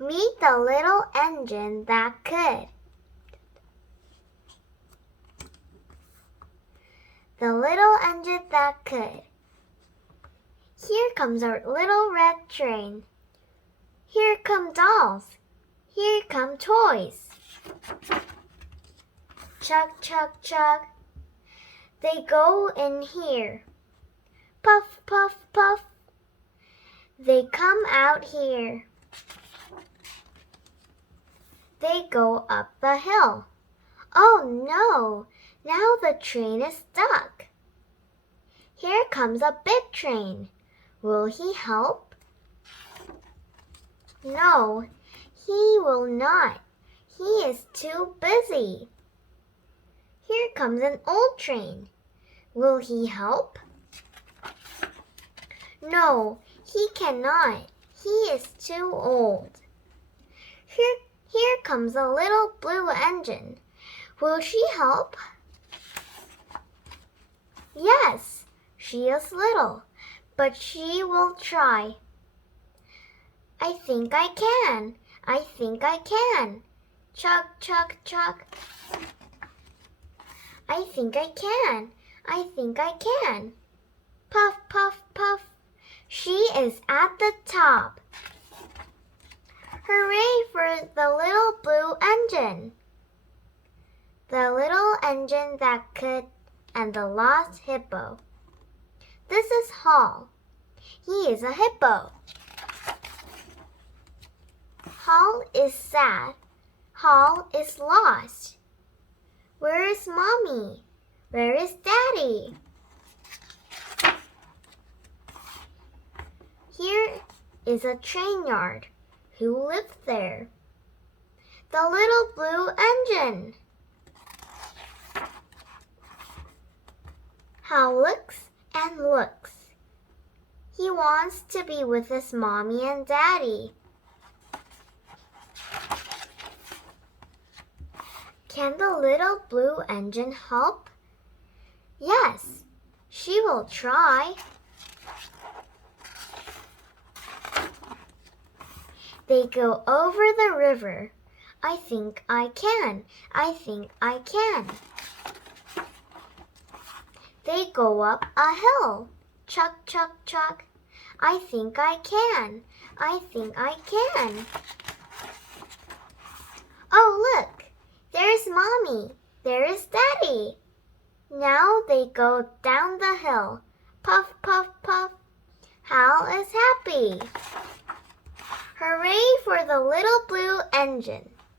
Meet the little engine that could. The little engine that could. Here comes our little red train. Here come dolls. Here come toys. Chug, chug, chug. They go in here. Puff, puff, puff. They come out here. They go up the hill. Oh no! Now the train is stuck. Here comes a big train. Will he help? No, he will not. He is too busy. Here comes an old train. Will he help? No, he cannot. He is too old. Here comes a little blue engine. Will she help? Yes, she is little, but she will try. I think I can. I think I can. Chug, chug, chug. I think I can. I think I can. Puff, puff, puff. She is at the top. Hooray for the little blue engine. The little engine that could and the lost hippo. This is Hall. He is a hippo. Hall is sad. Hall is lost. Where is Mommy? Where is Daddy? Here is a train yard. Who lives there? The little blue engine. Hal looks and looks. He wants to be with his Mommy and Daddy. Can the little blue engine help? Yes, she will try. They go over the river. I think I can. I think I can. They go up a hill. Chug, chug, chug. I think I can. I think I can. Oh, look. There's Mommy. There is Daddy. Now they go down the hill. Puff, puff, puff. Hal is happy. Hooray for the little blue engine.